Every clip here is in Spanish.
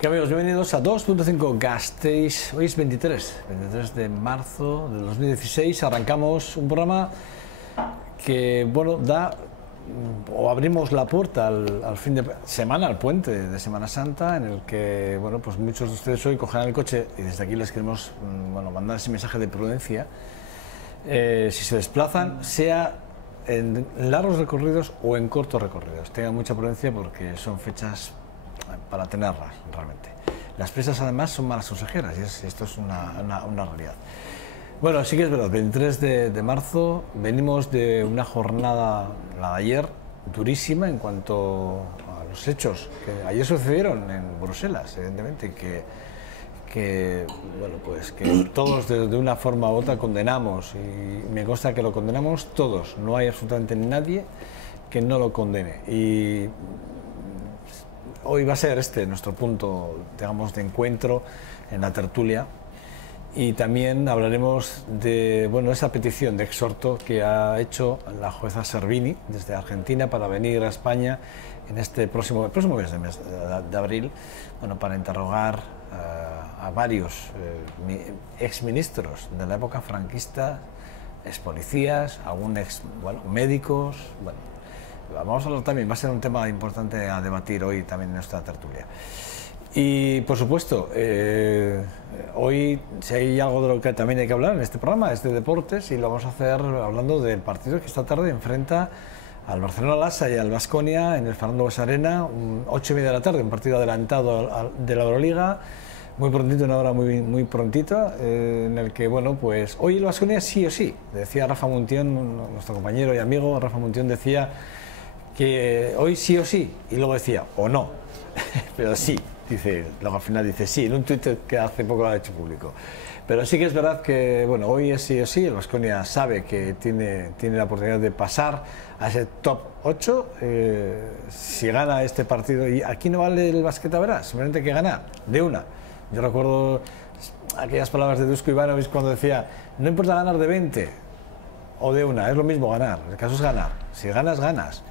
¿Qué amigos? Bienvenidos a 2.5 Gasteiz. Hoy es 23 de marzo del 2016. Arrancamos un programa que, bueno, abrimos la puerta al fin de semana, al puente de Semana Santa, en el que, bueno, pues muchos de ustedes hoy cogerán el coche y desde aquí les queremos, mandar ese mensaje de prudencia. Si se desplazan, sea en largos recorridos o en cortos recorridos, tengan mucha prudencia porque son fechas para tenerlas realmente. Las prisas además son malas consejeras y esto es una realidad. Bueno, sí que es verdad, 23 de marzo, venimos de una jornada, la de ayer, durísima en cuanto a los hechos que ayer sucedieron en Bruselas, evidentemente, que todos de una forma u otra condenamos, y me consta que lo condenamos todos, no hay absolutamente nadie que no lo condene. Y hoy va a ser nuestro punto, digamos, de encuentro en la tertulia, y también hablaremos de, esa petición de exhorto que ha hecho la jueza Servini desde Argentina para venir a España en el próximo mes de abril, para interrogar a varios exministros de la época franquista, expolicías, médicos. Vamos a hablar también, va a ser un tema importante a debatir hoy también en nuestra tertulia. Y por supuesto, hoy, si hay algo de lo que también hay que hablar en este programa, es de deportes, y lo vamos a hacer hablando del partido que esta tarde enfrenta al Barcelona Lassa y al Baskonia en el Fernando Buesa Arena, 8:30 de la tarde, un partido adelantado de la Euroliga, muy prontito, una hora muy prontita, en el que, hoy el Baskonia sí o sí, decía Rafa Muntión, nuestro compañero y amigo Rafa Muntión, decía que hoy sí o sí, y luego decía, o no, pero sí, luego al final dice sí, en un Twitter que hace poco lo ha hecho público. Pero sí que es verdad que, hoy es sí o sí, el Baskonia sabe que tiene la oportunidad de pasar a ese top 8, si gana este partido, y aquí no vale el basquetaverá, simplemente hay que ganar, de una. Yo recuerdo aquellas palabras de Dusko Ivanovic cuando decía, no importa ganar de 20 o de una, es lo mismo ganar, el caso es ganar, si ganas, ganas.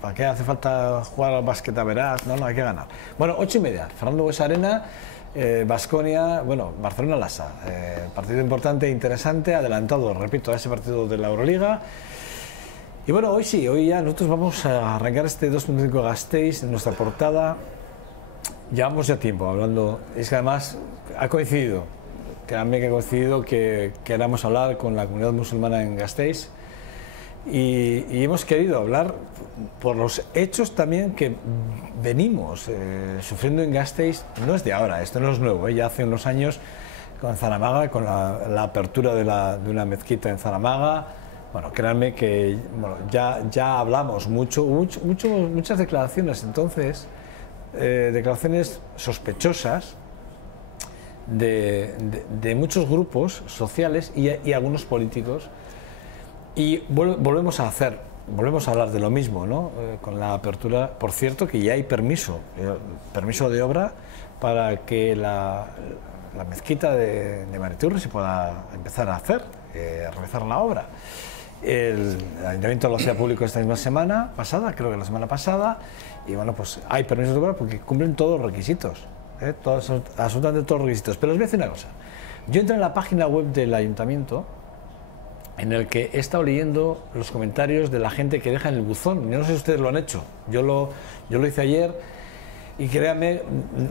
¿Para qué hace falta jugar al basquetaverás? No, hay que ganar. 8:30, Fernando Buesa Arena, Baskonia, Barcelona Lassa, partido importante e interesante, adelantado, repito, a ese partido de la Euroliga. Y hoy ya nosotros vamos a arrancar este 2.5 Gasteiz en nuestra portada. Llevamos ya tiempo hablando, es que además ha coincidido, créanme que ha coincidido que queramos hablar con la comunidad musulmana en Gasteiz, y hemos querido hablar por los hechos también que venimos sufriendo en Gasteiz. No es de ahora, esto no es nuevo, ya hace unos años con Zaramaga, con la apertura de una mezquita en Zaramaga. Créanme que ya hablamos muchas declaraciones entonces, declaraciones sospechosas de muchos grupos sociales y algunos políticos, y volvemos a hablar de lo mismo, ¿no? Con la apertura, por cierto, que ya hay permiso de obra para que la mezquita de Mariturri se pueda empezar a realizar la obra. El Ayuntamiento lo hacía público esta misma semana pasada, creo que la semana pasada, y hay permisos de obra porque cumplen todos los requisitos, absolutamente todos los requisitos. Pero les voy a decir una cosa, yo entré en la página web del Ayuntamiento, en el que he estado leyendo los comentarios de la gente que deja en el buzón. Yo no sé si ustedes lo han hecho, yo lo hice ayer, y créanme,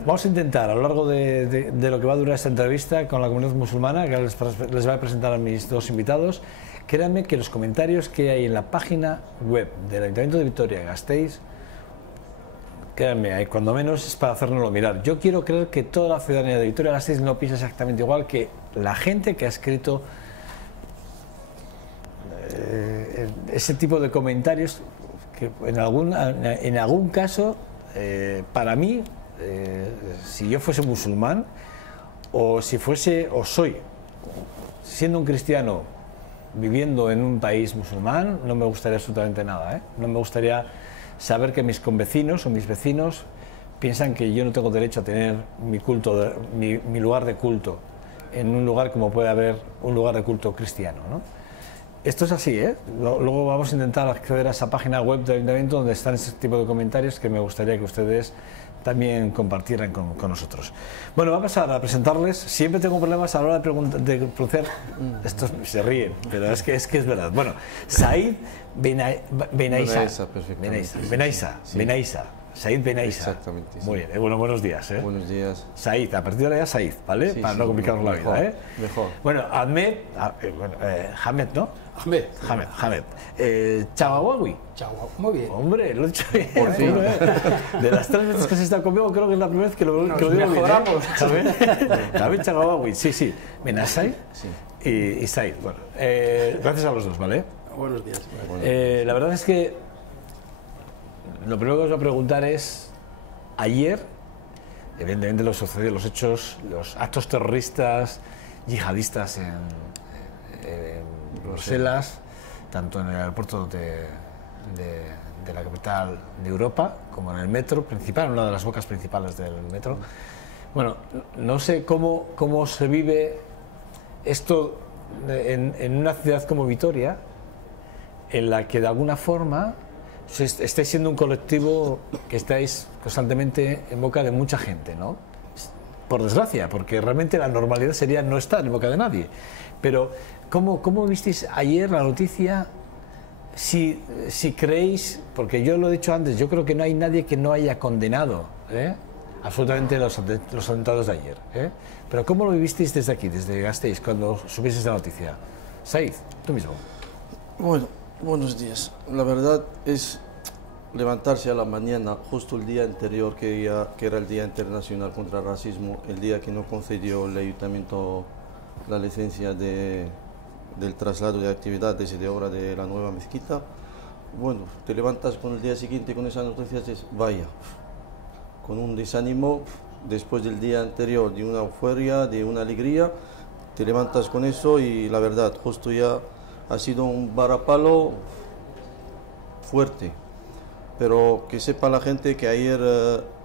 vamos a intentar a lo largo de lo que va a durar esta entrevista con la comunidad musulmana, que les voy a presentar a mis dos invitados. Créanme que los comentarios que hay en la página web del Ayuntamiento de Vitoria-Gasteiz, créanme, cuando menos es para hacérnoslo mirar. Yo quiero creer que toda la ciudadanía de Vitoria-Gasteiz no piensa exactamente igual que la gente que ha escrito ese tipo de comentarios, que en algún caso, para mí, si yo fuese musulmán, o soy, siendo un cristiano viviendo en un país musulmán, no me gustaría absolutamente nada, no me gustaría saber que mis convecinos o mis vecinos piensan que yo no tengo derecho a tener mi lugar de culto en un lugar como puede haber un lugar de culto cristiano, ¿no? Esto es así, ¿eh? Luego vamos a intentar acceder a esa página web del Ayuntamiento donde están ese tipo de comentarios que me gustaría que ustedes también compartieran con nosotros. Bueno, va a pasar a presentarles. Siempre tengo problemas a la hora de pronunciar. Estos se ríen, pero es que es verdad. Bueno, Said Benaysa. Said Benaysa. Exactamente. Sí. Muy bien, bueno, buenos días. Buenos días. Said, a partir de ahora ya Said, ¿vale? Sí, para sí, no complicarnos la mejor, vida, ¿eh? Mejor. Bueno, Ahmed, Hamed, ¿no? Hamed. Chagawawi. Muy bien. Hombre, lo he dicho bien. Por fin. De las 3 veces que se está conmigo, creo que es la primera vez que lo digo bien. Mejoramos. Javier Chagawawi, sí. Benasai y Said. Bueno, gracias a los dos, ¿vale? Buenos días. La verdad es que lo primero que os voy a preguntar es, ayer, evidentemente lo sucedió, los hechos, los actos terroristas, yihadistas en Bruselas, tanto en el aeropuerto de la capital de Europa como en el metro principal, una de las bocas principales del metro. Bueno, no sé cómo se vive esto en una ciudad como Vitoria, en la que de alguna forma estáis siendo un colectivo que estáis constantemente en boca de mucha gente, ¿no? Por desgracia, porque realmente la normalidad sería no estar en boca de nadie. Pero, ¿cómo visteis ayer la noticia? Si creéis, porque yo lo he dicho antes, yo creo que no hay nadie que no haya condenado absolutamente los atentados de ayer. Pero ¿cómo lo vivisteis desde aquí, desde Gasteiz, cuando supisteis la noticia? Said, tú mismo. Bueno, buenos días. La verdad es levantarse a la mañana, justo el día anterior, que era el Día Internacional contra el Racismo, el día que no concedió el Ayuntamiento la licencia del traslado de actividades y de obra de la nueva mezquita. Bueno, te levantas con el día siguiente con esas noticias, vaya, con un desánimo después del día anterior, de una euforia, de una alegría, te levantas con eso y la verdad, justo ya ha sido un varapalo fuerte. Pero que sepa la gente que ayer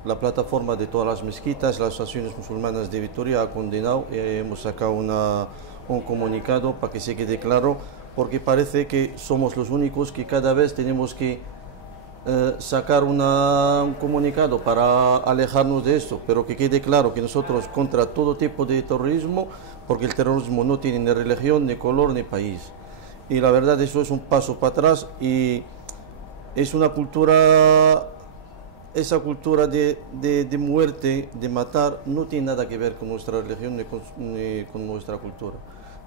la plataforma de todas las mezquitas, las asociaciones musulmanas de Vitoria ha condenado y hemos sacado un comunicado para que se quede claro, porque parece que somos los únicos que cada vez tenemos que sacar un comunicado para alejarnos de esto, pero que quede claro que nosotros contra todo tipo de terrorismo, porque el terrorismo no tiene ni religión, ni color, ni país. Y la verdad eso es un paso para atrás y es una cultura, esa cultura de muerte, de matar, no tiene nada que ver con nuestra religión ni con nuestra cultura.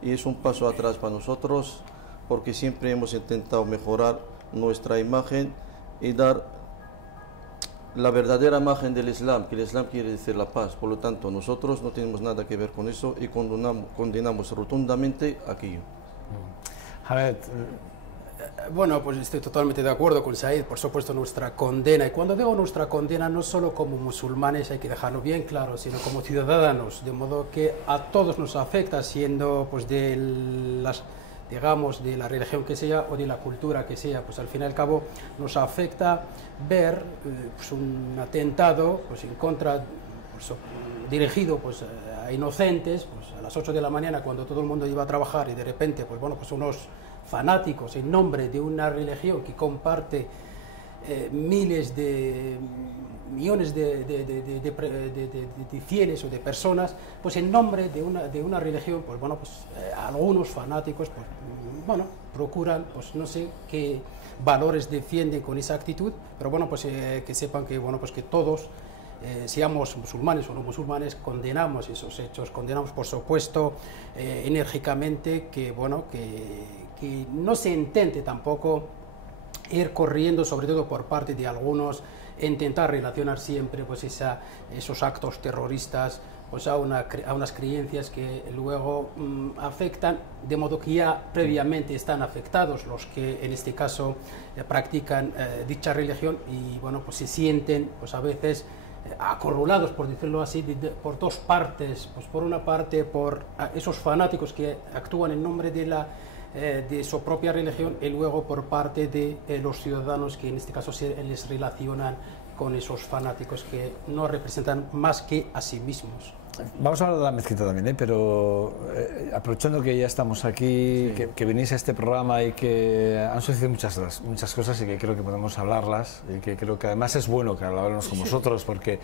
Y es un paso atrás para nosotros porque siempre hemos intentado mejorar nuestra imagen y dar la verdadera imagen del Islam, que el Islam quiere decir la paz. Por lo tanto, nosotros no tenemos nada que ver con eso y condenamos rotundamente aquello. A ver, Bueno, pues estoy totalmente de acuerdo con Said, por supuesto nuestra condena, y cuando digo nuestra condena no solo como musulmanes, hay que dejarlo bien claro, sino como ciudadanos, de modo que a todos nos afecta, siendo pues de la religión que sea o de la cultura que sea, pues al fin y al cabo nos afecta ver pues un atentado pues en contra, pues, dirigido pues a inocentes, pues a las 8 de la mañana cuando todo el mundo iba a trabajar y de repente pues bueno, pues unos fanáticos en nombre de una religión que comparte millones de fieles o de personas, pues en nombre de una religión, pues bueno, pues algunos fanáticos, pues bueno, procuran, pues no sé qué valores defienden con esa actitud, pero bueno, pues que sepan que bueno, pues que todos, seamos musulmanes o no musulmanes, condenamos esos hechos, condenamos por supuesto enérgicamente que bueno, que no se intente tampoco ir corriendo, sobre todo por parte de algunos, intentar relacionar siempre pues esos actos terroristas pues a unas creencias que luego afectan, de modo que ya previamente están afectados los que en este caso practican dicha religión y bueno, pues se sienten pues a veces acorralados, por decirlo así, por dos partes, pues por una parte por esos fanáticos que actúan en nombre de su propia religión y luego por parte de los ciudadanos que en este caso se les relacionan con esos fanáticos que no representan más que a sí mismos. vamos a hablar de la mezquita también, pero aprovechando que ya estamos aquí, sí, que venís a este programa y que han sucedido muchas cosas y que creo que podemos hablarlas y que creo que además es bueno que hablemos con vosotros, porque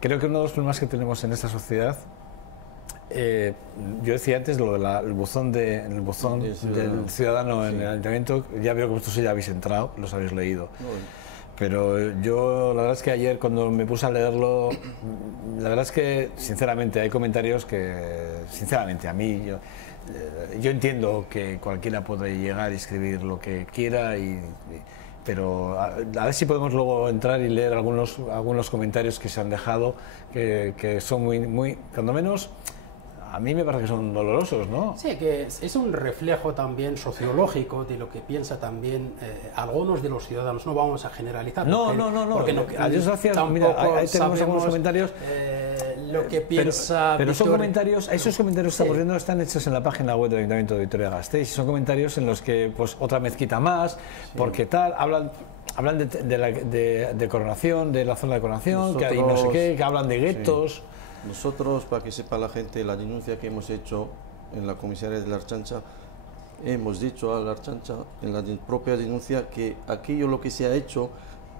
creo que uno de los problemas que tenemos en esta sociedad, yo decía antes lo del buzón, del ciudadano en el ayuntamiento, ya veo que vosotros ya habéis entrado, los habéis leído. Pero yo, la verdad es que ayer cuando me puse a leerlo, la verdad es que, sinceramente, hay comentarios que, sinceramente, a mí, yo entiendo que cualquiera puede llegar y escribir lo que quiera, pero a ver si podemos luego entrar y leer algunos comentarios que se han dejado, que son muy, cuando menos, a mí me parece que son dolorosos, ¿no? Sí, que es un reflejo también sociológico de lo que piensa también algunos de los ciudadanos. No vamos a generalizar. No. Porque Adiós, gracias. Mira, ahí tenemos algunos comentarios. Lo que piensa pero son Víctor... comentarios, esos comentarios que estamos viendo están hechos en la página web del Ayuntamiento de Vitoria-Gasteiz. Son comentarios en los que, pues, otra mezquita más, porque tal, hablan de coronación, de la zona de coronación, que hay no sé qué, que hablan de guetos. Sí. Nosotros, para que sepa la gente, la denuncia que hemos hecho en la comisaría de la Archancha, hemos dicho a la Archancha en la propia denuncia que aquello lo que se ha hecho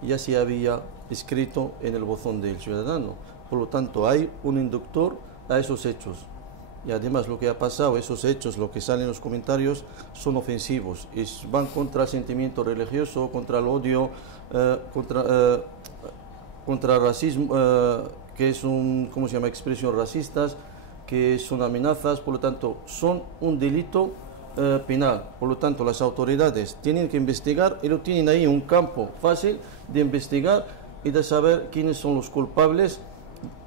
ya se había escrito en el buzón del ciudadano. Por lo tanto, hay un inductor a esos hechos. Y además lo que ha pasado, esos hechos, lo que sale en los comentarios, son ofensivos. Van contra el sentimiento religioso, contra el odio, contra el racismo, que es ¿cómo se llama?, expresión racistas, que son amenazas, por lo tanto, son un delito penal. Por lo tanto, las autoridades tienen que investigar y lo tienen ahí, un campo fácil de investigar y de saber quiénes son los culpables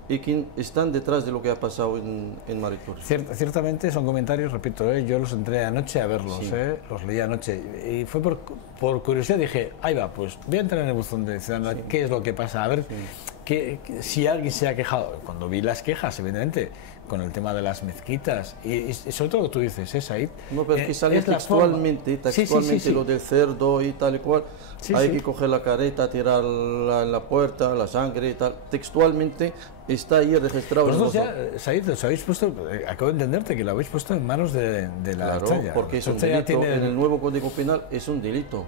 y quién están detrás de lo que ha pasado en Maritur. Ciertamente son comentarios, repito, yo los entré anoche a verlos, sí. Los leí anoche y fue por curiosidad, dije, ahí va, pues voy a entrar en el buzón de ciudadano, sí, qué es lo que pasa, a ver si alguien se ha quejado. Cuando vi las quejas, evidentemente, con el tema de las mezquitas y sobre todo lo que tú dices, Said. No, pero que sale textualmente sí. Lo del cerdo y tal y cual. Sí, hay que coger la careta, tirarla en la puerta, la sangre y tal. Textualmente está ahí registrado. Vosotros ya, Said, os habéis puesto, acabo de entenderte que lo habéis puesto en manos de la Archancha. Porque es un delito, en el nuevo Código Penal es un delito.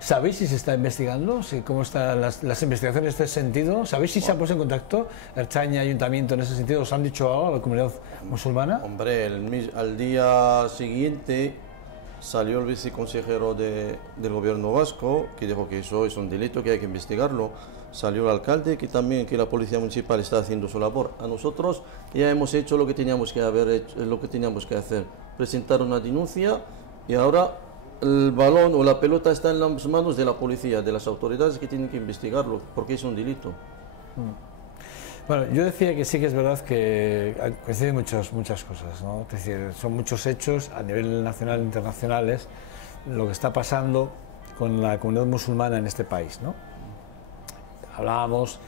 ¿Sabéis si se está investigando? ¿Cómo están las investigaciones en este sentido? ¿Sabéis si se ha puesto en contacto Ertzaintza, Ayuntamiento en ese sentido? ¿Os han dicho algo a la comunidad musulmana? Hombre, al día siguiente salió el viceconsejero del gobierno vasco que dijo que eso es un delito, que hay que investigarlo. Salió el alcalde, que la policía municipal está haciendo su labor. A nosotros ya hemos hecho lo que teníamos que hacer, presentar una denuncia y ahora el balón o la pelota está en las manos de la policía, de las autoridades que tienen que investigarlo, porque es un delito. Bueno, yo decía que sí que es verdad que coinciden muchas cosas, ¿no? Es decir, son muchos hechos a nivel nacional e internacionales lo que está pasando con la comunidad musulmana en este país, ¿no? Hablábamos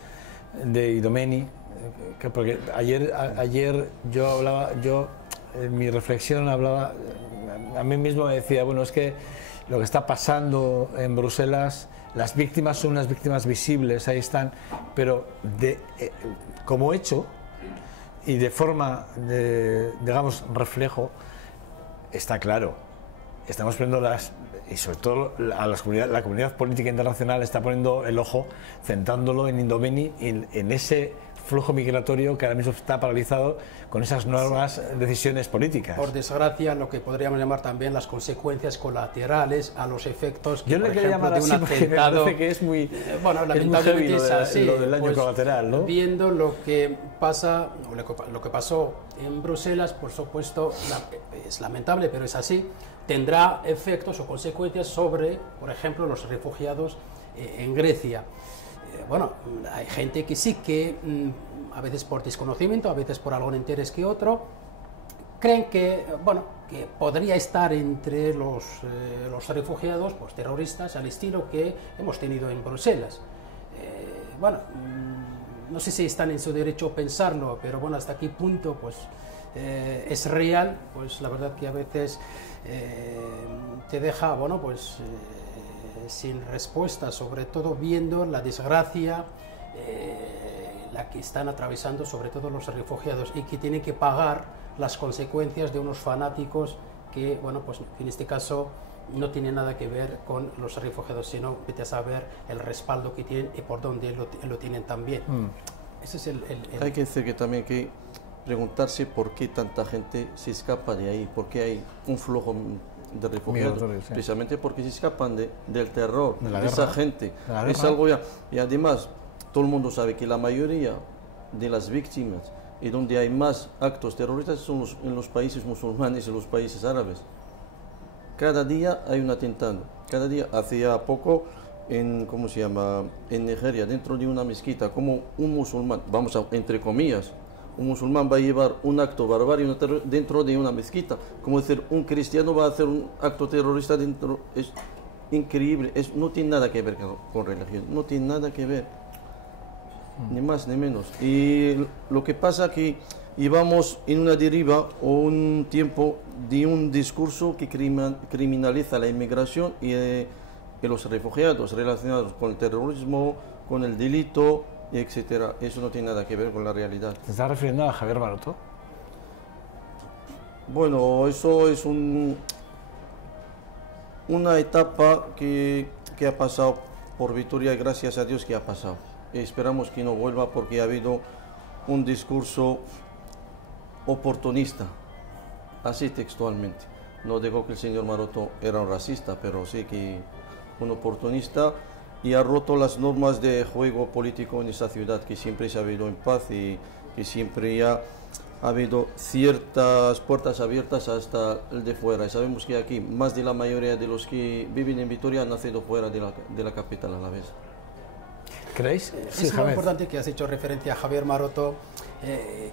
de Idomeni, porque ayer yo en mi reflexión hablaba, a mí mismo me decía, bueno, es que lo que está pasando en Bruselas, las víctimas son unas víctimas visibles, ahí están, pero como hecho y de forma, digamos, reflejo, está claro. Estamos poniendo y sobre todo la comunidad política internacional está poniendo el ojo, centrándolo en Idomeni, en ese flujo migratorio que ahora mismo está paralizado con esas nuevas decisiones políticas. Por desgracia, lo que podríamos llamar también las consecuencias colaterales a los efectos que, yo le quería llamar de un atentado, me parece que es muy, bueno, lamentablemente es así, lo del daño pues, colateral, ¿no? Viendo lo que pasa, lo que pasó en Bruselas, por supuesto, es lamentable, pero es así, tendrá efectos o consecuencias sobre, por ejemplo, los refugiados en Grecia. Bueno, hay gente que sí que, a veces por desconocimiento, a veces por algún interés que otro, creen que, bueno, que podría estar entre los refugiados, pues terroristas, al estilo que hemos tenido en Bruselas. Bueno, no sé si están en su derecho a pensarlo, pero bueno, hasta qué punto, pues, es real, pues la verdad que a veces te deja, bueno, pues sin respuesta, sobre todo viendo la desgracia, que están atravesando sobre todo los refugiados y que tienen que pagar las consecuencias de unos fanáticos que, bueno, pues en este caso no tiene nada que ver con los refugiados, sino vete a saber el respaldo que tienen y por dónde lo tienen también. Ese es Hay que decir que también que preguntarse por qué tanta gente se escapa de ahí, por qué hay un flujo de refugiados, sí. precisamente porque se escapan del terror, de esa gente. Es algo ya. Y además, todo el mundo sabe que la mayoría de las víctimas y donde hay más actos terroristas son en los países musulmanes y los países árabes. Cada día hay un atentado. Cada día, hacía poco, ¿cómo se llama? En Nigeria, dentro de una mezquita, como un musulmán, vamos a, entre comillas, un musulmán va a llevar un acto barbarie dentro de una mezquita. Como decir, un cristiano va a hacer un acto terrorista dentro. Es increíble. No tiene nada que ver con religión. No tiene nada que ver. Ni más ni menos. Y lo que pasa es que íbamos en una deriva o un tiempo de un discurso que criminaliza la inmigración y los refugiados relacionados con el terrorismo, con el delito, etcétera. Eso no tiene nada que ver con la realidad. ¿Te estás refiriendo a Javier Maroto? Bueno, eso es una etapa que ha pasado por Vitoria y gracias a Dios que ha pasado. Esperamos que no vuelva porque ha habido un discurso oportunista, así textualmente. No digo que el señor Maroto era un racista, pero sí que un oportunista y ha roto las normas de juego político en esa ciudad, que siempre se ha habido en paz y que siempre ya ha habido ciertas puertas abiertas hasta el de fuera. Y sabemos que aquí más de la mayoría de los que viven en Vitoria han nacido fuera de la capital alavesa. ¿Creéis? Es muy importante que has hecho referencia a Javier Maroto.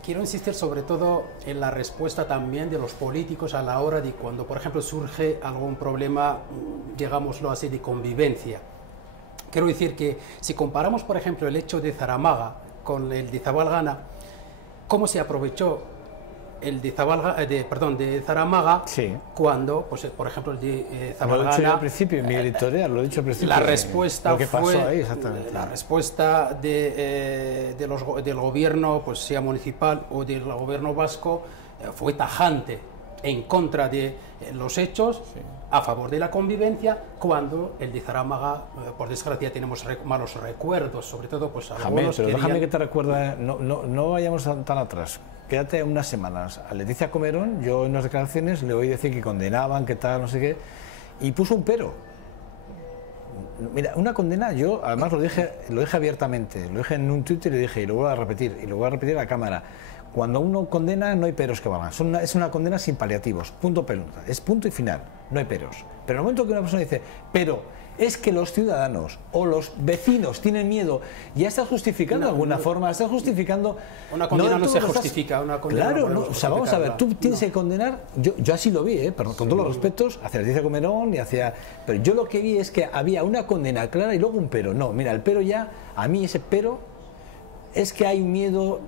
Quiero insistir sobre todo en la respuesta también de los políticos a la hora de cuando, por ejemplo, surge algún problema, digámoslo así, de convivencia. Quiero decir que si comparamos, por ejemplo, el hecho de Zaramaga con el de Zabalgana, cómo se aprovechó el de Zaramaga, sí, cuando, pues, por ejemplo, el de Zabalgana... Lo he dicho al principio, en mi editorial, lo he dicho al principio. La respuesta lo que pasó fue... ahí, exactamente. La respuesta del gobierno, pues sea municipal o del gobierno vasco, fue tajante en contra de los hechos, sí, a favor de la convivencia, cuando el de Zaramaga, por desgracia, tenemos malos recuerdos, sobre todo pues algunos pero querían... déjame que te recuerde, no vayamos tan atrás. Quédate unas semanas. A Leticia Comerón, yo en unas declaraciones le oí decir que condenaban, que tal, no sé qué, y puso un pero. Mira, una condena, yo además lo dije abiertamente, lo dije en un Twitter y dije, y lo voy a repetir, a la cámara. Cuando uno condena no hay peros que valgan, es una condena sin paliativos, punto pelota, es punto y final, no hay peros. Pero en el momento que una persona dice, pero es que los ciudadanos o los vecinos tienen miedo, ya está justificando de alguna forma, está justificando... Una condena no se justifica, una condena claro, no o sea, vamos a ver, tú tienes que condenar, yo así lo vi, perdón, con todos los respetos, hacia Leticia Comerón y hacia... Pero yo lo que vi es que había una condena clara y luego un pero. No, mira, el pero ya, a mí ese pero es que hay miedo...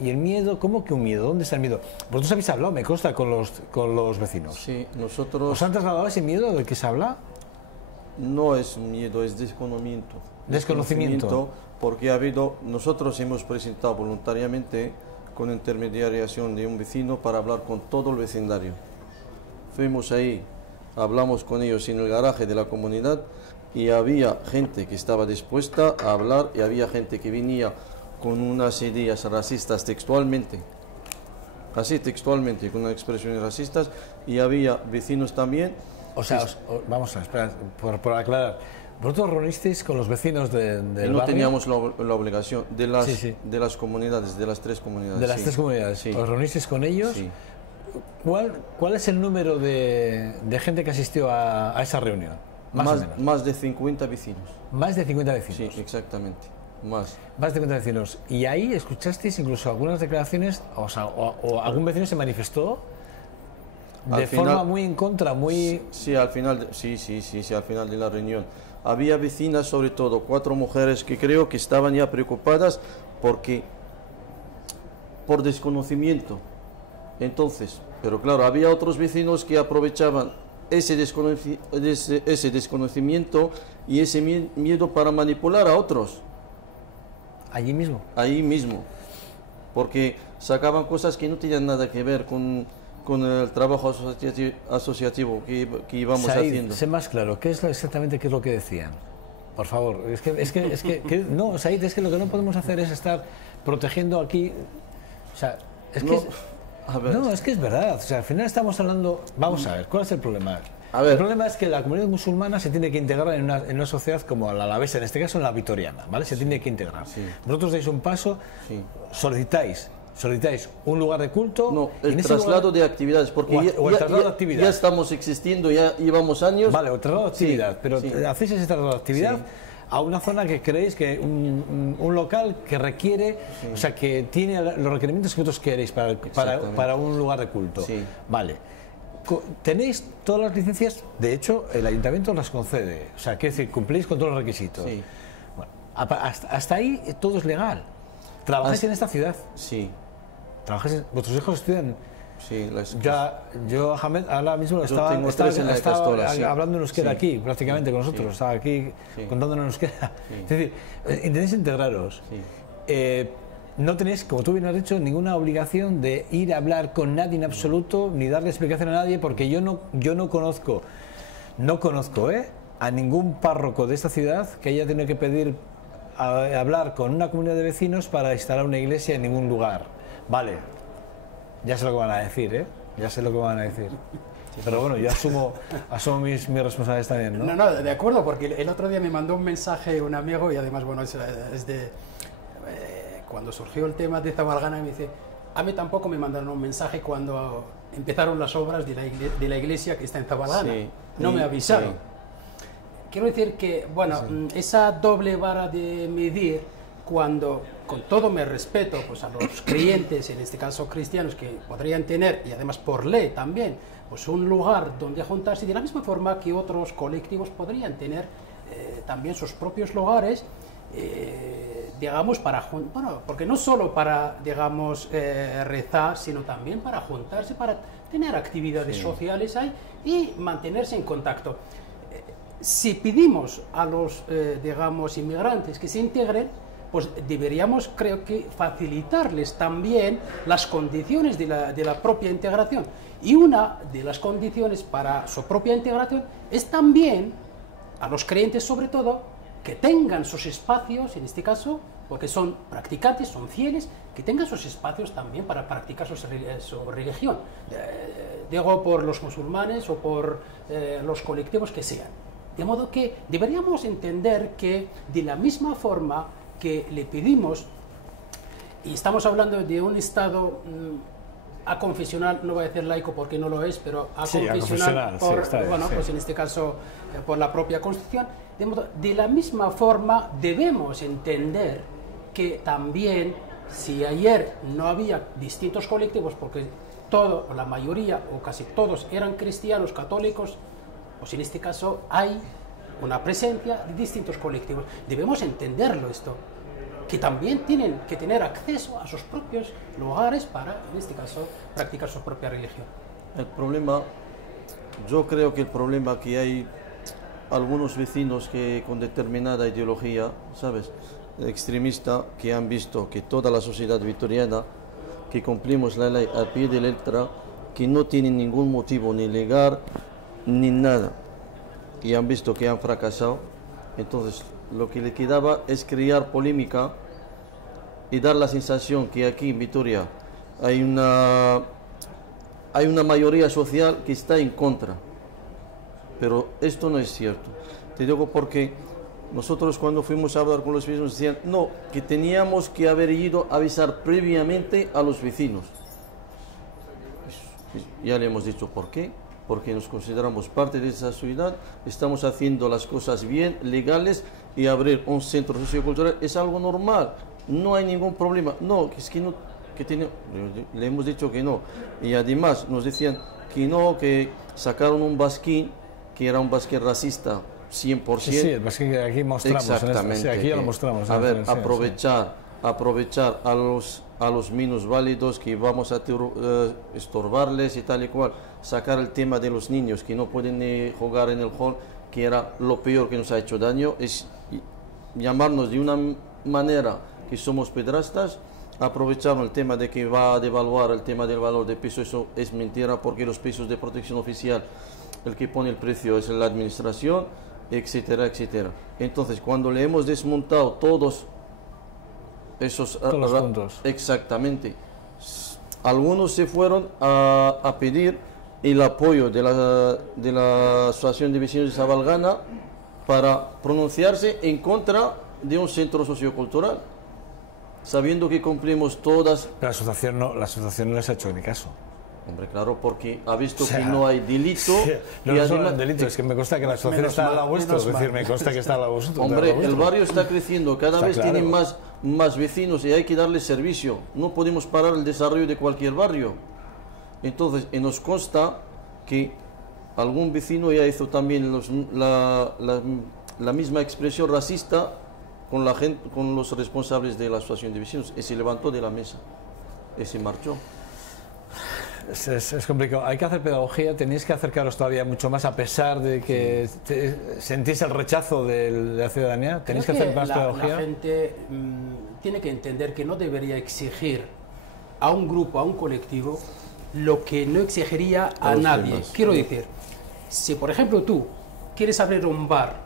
¿Y el miedo? ¿Cómo que un miedo? ¿Dónde está el miedo? Vosotros habéis hablado, me consta, con los vecinos. Sí, nosotros... ¿Os han trasladado ese miedo del que se habla? No es miedo, es desconocimiento. Desconocimiento. Porque nosotros hemos presentado voluntariamente con intermediación de un vecino para hablar con todo el vecindario. Fuimos ahí, hablamos con ellos en el garaje de la comunidad y había gente que estaba dispuesta a hablar y había gente que venía con unas ideas racistas textualmente, así textualmente, con unas expresiones racistas, y había vecinos también. O sea, vamos a esperar, por aclarar, vosotros reunisteis con los vecinos del barrio. No teníamos la obligación de las comunidades, de las tres comunidades. De las tres comunidades, sí. ¿Os reunisteis con ellos? Sí. ¿Cuál es el número de gente que asistió a esa reunión? Más de 50 vecinos. ¿Más de 50 vecinos? Sí, exactamente. Más de 50 vecinos. ¿Y ahí escuchasteis incluso algunas declaraciones, o algún vecino se manifestó de forma muy en contra, muy... Sí, al final, al final de la reunión. Había vecinas, sobre todo 4 mujeres, que creo que estaban ya preocupadas por desconocimiento. Entonces, pero claro, había otros vecinos que aprovechaban ese desconocimiento y ese miedo para manipular a otros. allí mismo. Ahí mismo, porque sacaban cosas que no tenían nada que ver con el trabajo asociativo que íbamos Said, haciendo. sé más claro, exactamente qué es lo que decían? Por favor, no, Said, es que lo que no podemos hacer es estar protegiendo aquí, o sea, es que... No, es que es verdad, o sea, al final estamos hablando, vamos a ver, ¿cuál es el problema? El problema es que la comunidad musulmana se tiene que integrar en una sociedad como la alavesa, en este caso en la vitoriana, ¿vale? Se tiene que integrar. Sí. Vosotros dais un paso, solicitáis un lugar de culto. No, el traslado de actividades, porque ya estamos existiendo, ya llevamos años. Vale, el traslado de actividad, pero hacéis ese traslado de actividad a una zona que creéis que un local que requiere, o sea, que tiene los requerimientos que vosotros queréis para un lugar de culto. Sí. Vale. Tenéis todas las licencias, de hecho, el ayuntamiento las concede, o sea, quiere decir, cumplís con todos los requisitos. Sí. Bueno, hasta ahí todo es legal. ¿Trabajáis en esta ciudad? Sí. ¿Vuestros hijos estudian? Sí, yo, Ahmed, ahora mismo estaba hablando en euskera aquí, prácticamente con nosotros, estaba aquí contándonos en euskera. Es decir, intentáis integraros. No tenéis, como tú bien has dicho, ninguna obligación de ir a hablar con nadie en absoluto, ni darle explicación a nadie, porque yo no conozco a ningún párroco de esta ciudad que haya tenido que pedir hablar con una comunidad de vecinos para instalar una iglesia en ningún lugar. Vale, ya sé lo que van a decir, ya sé lo que van a decir. Pero bueno, yo asumo mis responsabilidades también, ¿no? No, de acuerdo, porque el otro día me mandó un mensaje un amigo, y además, bueno, es de... cuando surgió el tema de Zabalgana, me dice, a mí tampoco me mandaron un mensaje cuando empezaron las obras de la iglesia que está en Zabalgana. No me avisaron. Quiero decir que, bueno, esa doble vara de medir, cuando, con todo mi respeto pues a los creyentes, en este caso cristianos, que podrían tener, y además por ley también, pues un lugar donde juntarse, de la misma forma que otros colectivos podrían tener también sus propios lugares, digamos, bueno, porque no solo para, digamos, rezar, sino también para juntarse, para tener actividades sociales ahí y mantenerse en contacto. Si pedimos a los, digamos, inmigrantes que se integren, pues deberíamos, creo que, facilitarles también las condiciones de la propia integración. Y una de las condiciones para su propia integración es también, a los creyentes sobre todo, que tengan sus espacios, en este caso, porque son practicantes, son fieles, que tengan sus espacios también para practicar su religión. Digo, por los musulmanes o por los colectivos que sean. De modo que deberíamos entender que, de la misma forma que le pedimos, y estamos hablando de un Estado aconfesional, no voy a decir laico porque no lo es, pero aconfesional, pues en este caso por la propia Constitución, de la misma forma debemos entender que también, si ayer no había distintos colectivos, porque la mayoría o casi todos eran cristianos, católicos, pues en este caso hay una presencia de distintos colectivos. Debemos entenderlo esto, que también tienen que tener acceso a sus propios lugares para, en este caso, practicar su propia religión. El problema, yo creo que el problema que hay algunos vecinos que con determinada ideología, ¿sabes?, extremista, que han visto que toda la sociedad victoriana, que cumplimos la ley a pie de letra, que no tienen ningún motivo ni legal ni nada, y han visto que han fracasado. Entonces lo que le quedaba es crear polémica y dar la sensación que aquí en Vitoria hay una mayoría social que está en contra, pero esto no es cierto. Te digo porque nosotros cuando fuimos a hablar con los vecinos decían no, que teníamos que haber ido a avisar previamente a los vecinos. Ya le hemos dicho por qué, porque nos consideramos parte de esa ciudad, estamos haciendo las cosas bien, legales, y abrir un centro sociocultural es algo normal, no hay ningún problema. No, es que no, le hemos dicho que no, y además nos decían que no, que sacaron un basquín, que era un basquín racista, 100%. Sí, el basquín que aquí mostramos. Exactamente. Sí, aquí ya lo mostramos. A ver, aprovechar a los menos válidos, que vamos a estorbarles y tal y cual. Sacar el tema de los niños que no pueden jugar en el hall, que era lo peor que nos ha hecho daño, es llamarnos de una manera que somos pedrastas, aprovecharon el tema de que va a devaluar el tema del valor de peso. Eso es mentira, porque los pesos de protección oficial, el que pone el precio es la administración, etcétera, etcétera. Entonces, cuando le hemos desmontado todos esos puntos, exactamente, algunos se fueron a pedir el apoyo de la Asociación de Vecinos de Sabalgana para pronunciarse en contra de un centro sociocultural, sabiendo que cumplimos todas. La asociación no les ha hecho ni caso. Hombre, claro, porque ha visto que no hay delito. No, y no además, es delito, es que me consta que la asociación está al lado vuestro, es decir, me consta que está al lado vuestro. hombre, el barrio está creciendo, cada vez claro. tienen más vecinos y hay que darle servicio. No podemos parar el desarrollo de cualquier barrio. Entonces, nos consta que algún vecino ya hizo también la misma expresión racista con la gente, con los responsables de la asociación de vecinos, y se levantó de la mesa y se marchó. Es complicado. Hay que hacer pedagogía, tenéis que acercaros todavía mucho más, a pesar de que sentís el rechazo de la ciudadanía. Tenéis que hacer más pedagogía. La gente tiene que entender que no debería exigir a un grupo, a un colectivo, lo que no exigiría a nadie. Demás. Quiero decir, si por ejemplo tú quieres abrir un bar,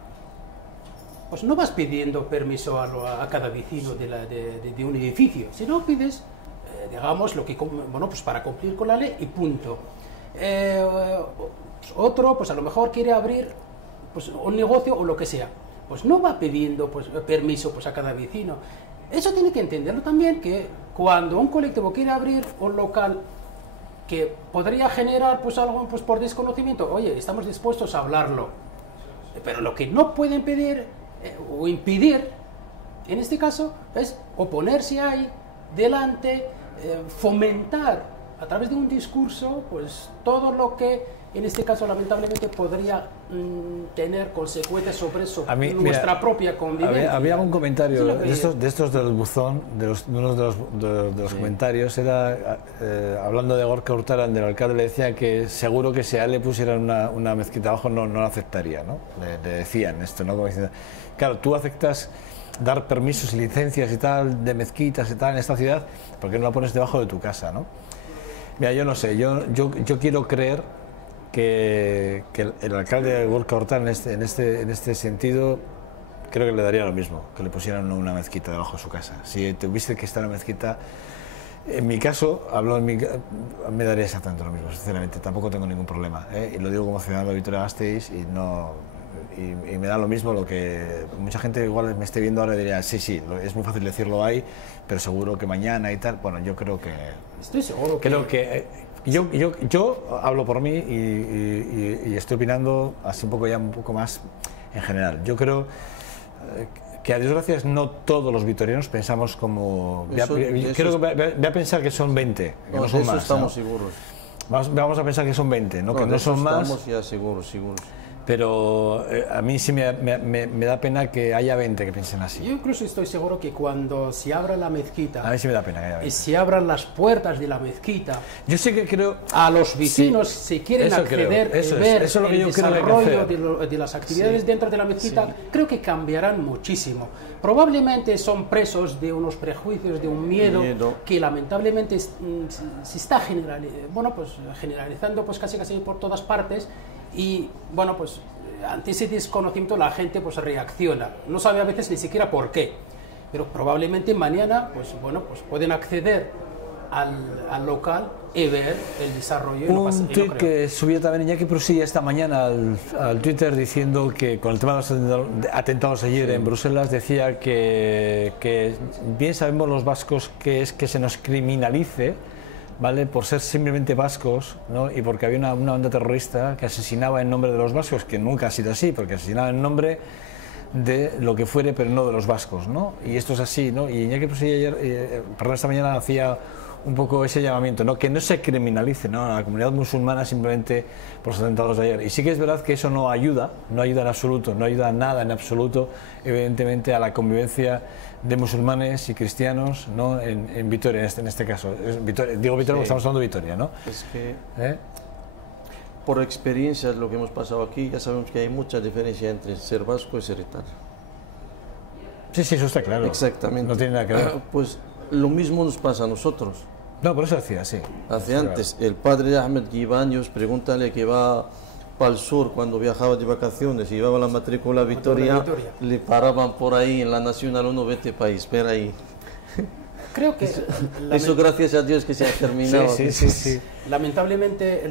pues no vas pidiendo permiso a cada vecino de un edificio, sino pides, digamos, lo que, bueno, pues para cumplir con la ley y punto. Otro, pues a lo mejor quiere abrir pues un negocio o lo que sea, pues no va pidiendo pues permiso pues a cada vecino. Eso tiene que entenderlo también, que cuando un colectivo quiere abrir un local que podría generar pues algo pues por desconocimiento, oye, estamos dispuestos a hablarlo, pero lo que no pueden pedir o impedir en este caso es oponerse ahí delante, fomentar a través de un discurso pues todo lo que en este caso lamentablemente podría tener consecuencias sobre nuestra propia convivencia. Había un comentario de estos del buzón, uno de los comentarios era hablando de Gorka Urtaran, del alcalde, le decía que seguro que si a él le pusieran una mezquita abajo no lo aceptaría, ¿no? Le decían esto, ¿no? Como diciendo, claro, tú aceptas dar permisos y licencias y tal de mezquitas y tal en esta ciudad, ¿por qué no la pones debajo de tu casa, no? Mira, yo no sé, yo quiero creer que el alcalde de Gorka Urtaran en este sentido creo que le daría lo mismo, que le pusieran una mezquita debajo de su casa. Si tuviese que estar en una mezquita, en mi caso, me daría exactamente lo mismo, sinceramente, tampoco tengo ningún problema, y lo digo como ciudadano de Vitoria-Gasteiz y me da lo mismo. Lo que mucha gente igual me esté viendo ahora diría, sí, es muy fácil decirlo ahí, pero seguro que mañana y tal. Bueno, yo creo que... Estoy seguro yo hablo por mí y estoy opinando así un poco más en general. Yo creo que a desgracias no todos los vitorianos pensamos como... Creo que voy a pensar que son 20, que no son más. Estamos seguros. Vamos a pensar que son 20, ¿no? Que no son más. Estamos ya seguros. Pero a mí sí me da pena que haya 20 que piensen así. Yo incluso estoy seguro que cuando se abra la mezquita, a mí sí me da pena que haya 20. Y se abran las puertas de la mezquita, yo sí que creo, a los vecinos si quieren acceder, ver eso el desarrollo de las actividades dentro de la mezquita, creo que cambiarán muchísimo. Probablemente son presos de unos prejuicios, de un miedo que lamentablemente se está generalizando pues casi por todas partes. Y bueno, pues ante ese desconocimiento la gente pues reacciona, no sabe a veces ni siquiera por qué, pero probablemente mañana pues pueden acceder al local y ver el desarrollo. Un tuit que subió también Iñaki Prusilla esta mañana al Twitter diciendo que con el tema de los atentados ayer en Bruselas, decía que bien sabemos los vascos que es que se nos criminalice, ¿vale? Por ser simplemente vascos, ¿no? Y porque había una banda terrorista que asesinaba en nombre de los vascos, que nunca ha sido así, porque asesinaba en nombre de lo que fuere, pero no de los vascos, ¿no? Y esto es así, ¿no? Y Iñaki Prusilla esta mañana hacía un poco ese llamamiento, ¿no? Que no se criminalice, ¿no? A la comunidad musulmana simplemente por los atentados de ayer. Y sí que es verdad que eso no ayuda en absoluto, no ayuda nada en absoluto, evidentemente, a la convivencia de musulmanes y cristianos, ¿no? En Vitoria, en este caso. Digo Vitoria porque estamos hablando de Vitoria, ¿no? Es que por experiencia, lo que hemos pasado aquí, ya sabemos que hay mucha diferencia entre ser vasco y ser etano. Sí, sí, eso está claro. Exactamente. No tiene nada que ver. Pues lo mismo nos pasa a nosotros. No, por eso decía, sí. Hace antes, el padre Ahmed que iba años, pregúntale que va para el sur cuando viajaba de vacaciones y llevaba la matrícula Vitoria, le paraban por ahí en la Nacional 1, vete país, espera ahí. Creo que... Eso gracias a Dios que se ha terminado. Sí, sí, sí, sí. Lamentablemente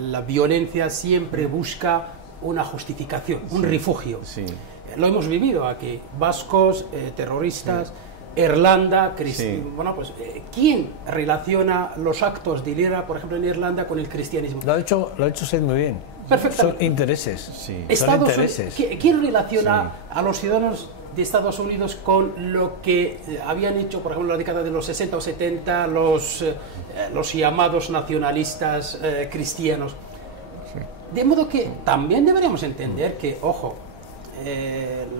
la violencia siempre busca una justificación, un refugio. Sí. Lo hemos vivido aquí, vascos, terroristas, Irlanda, bueno, pues ¿quién relaciona los actos de IRA, por ejemplo en Irlanda, con el cristianismo? Lo ha hecho Seth muy bien. Perfectamente. Son intereses. Sí. Son intereses. ¿Quién relaciona a los ciudadanos de Estados Unidos con lo que habían hecho, por ejemplo, en la década de los 60 o 70 los llamados nacionalistas cristianos? Sí. De modo que también deberíamos entender que, ojo,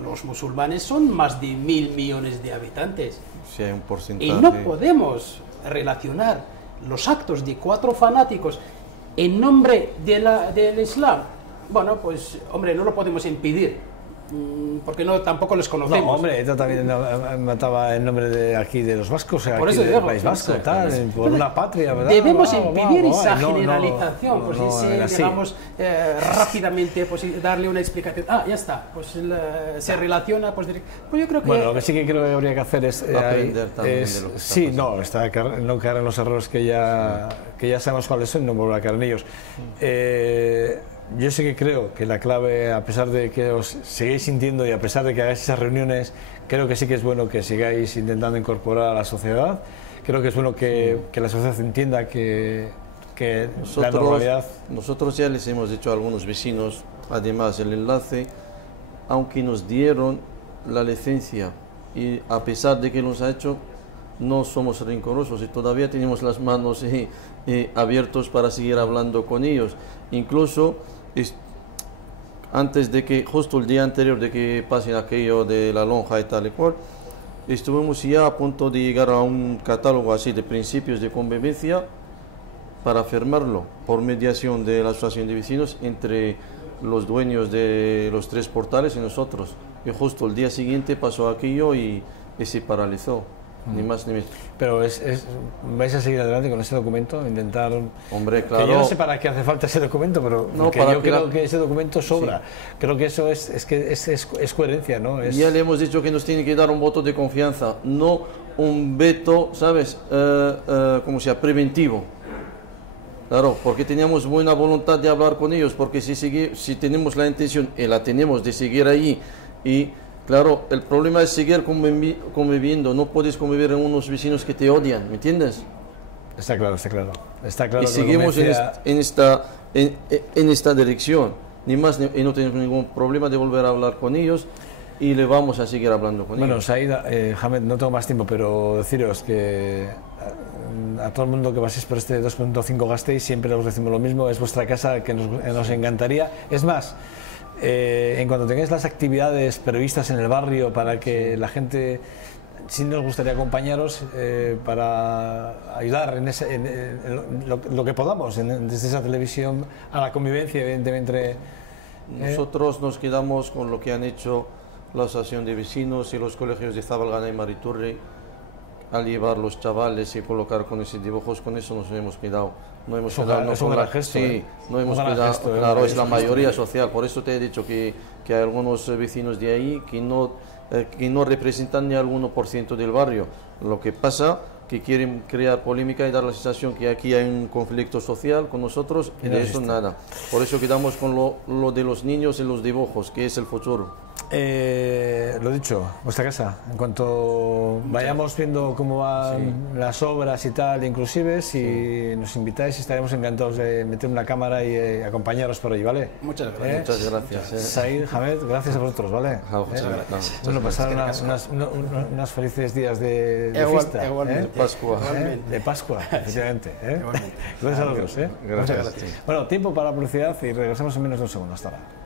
los musulmanes son más de 1.000 millones de habitantes. Sí, hay un porcentaje. Y no podemos relacionar los actos de 4 fanáticos en nombre del Islam. Bueno, pues, hombre, no lo podemos impedir, porque tampoco les conocemos. No, hombre, esto también mataba en nombre de aquí de los vascos, por aquí eso del digo, País Vasco, tal, por una patria, ¿verdad? Debemos impedir esa generalización, no, pues no, si digamos rápidamente, pues darle una explicación. Ah, ya está, pues se relaciona, pues yo creo que... Bueno, lo que sí que creo que habría que hacer es... aprender también de lo que está sí, pasando. no caer en los errores que ya sabemos cuáles son, no volver a caer en ellos. Yo sí que creo que la clave, a pesar de que os sigáis sintiendo y a pesar de que hagáis esas reuniones, creo que sí que es bueno que sigáis intentando incorporar a la sociedad. Creo que es bueno que la sociedad entienda que la normalidad... Nosotros ya les hemos dicho a algunos vecinos, además el enlace, aunque nos dieron la licencia y a pesar de que nos ha hecho, no somos rencorosos y todavía tenemos las manos abiertas para seguir hablando con ellos. Incluso antes de que, justo el día anterior de que pase aquello de la lonja y tal y cual, estuvimos ya a punto de llegar a un catálogo así de principios de convivencia para firmarlo por mediación de la asociación de vecinos entre los dueños de los 3 portales y nosotros. Y justo el día siguiente pasó aquello y se paralizó. Ni más ni menos. Pero vais a seguir adelante con ese documento, intentar... Hombre, claro. Que yo no sé para qué hace falta ese documento, pero no, yo creo que ese documento sobra. Sí. Creo que eso es coherencia, ¿no? Ya le hemos dicho que nos tiene que dar un voto de confianza, no un veto, ¿sabes? Como sea, preventivo. Claro, porque teníamos buena voluntad de hablar con ellos, porque si tenemos la intención, y la tenemos, de seguir ahí y... Claro, el problema es seguir conviviendo, no puedes convivir en unos vecinos que te odian, ¿me entiendes? Está claro, está claro. Está claro. Y seguimos en esta dirección, ni más y no tenemos ningún problema de volver a hablar con ellos y le vamos a seguir hablando con ellos. Bueno, Saida, Hamed, no tengo más tiempo, pero deciros que a todo el mundo que paséis por este 2.5 Gasteiz siempre os decimos lo mismo, es vuestra casa, que nos encantaría. Es más, en cuanto tengáis las actividades previstas en el barrio para que la gente, sí nos gustaría acompañaros para ayudar en lo que podamos desde esa televisión a la convivencia, evidentemente. Nosotros nos quedamos con lo que han hecho la asociación de vecinos y los colegios de Zabalgana y Mariturri al llevar los chavales y colocar con esos dibujos, con eso nos hemos quedado. No hemos quedado, es un gran gesto. Sí, no hemos quedado, gesto, claro, es la mayoría social. Por eso te he dicho que hay algunos vecinos de ahí que no representan ni al 1% del barrio. Lo que pasa que quieren crear polémica y dar la sensación que aquí hay un conflicto social con nosotros y de eso nada. Por eso quedamos con lo de los niños y los dibujos, que es el futuro. Lo dicho, vuestra casa, en cuanto vayamos viendo cómo van las obras y tal, inclusive si nos invitáis estaremos encantados de meter una cámara y acompañaros por ahí, ¿vale? Muchas gracias. Muchas gracias. Said, Hamed, gracias a vosotros, ¿vale? Bueno, pasar unas felices días de fiesta. De Pascua. De Pascua, efectivamente. Gracias a los dos. Gracias. Bueno, tiempo para la publicidad y regresamos en menos de un segundo. Hasta ahora.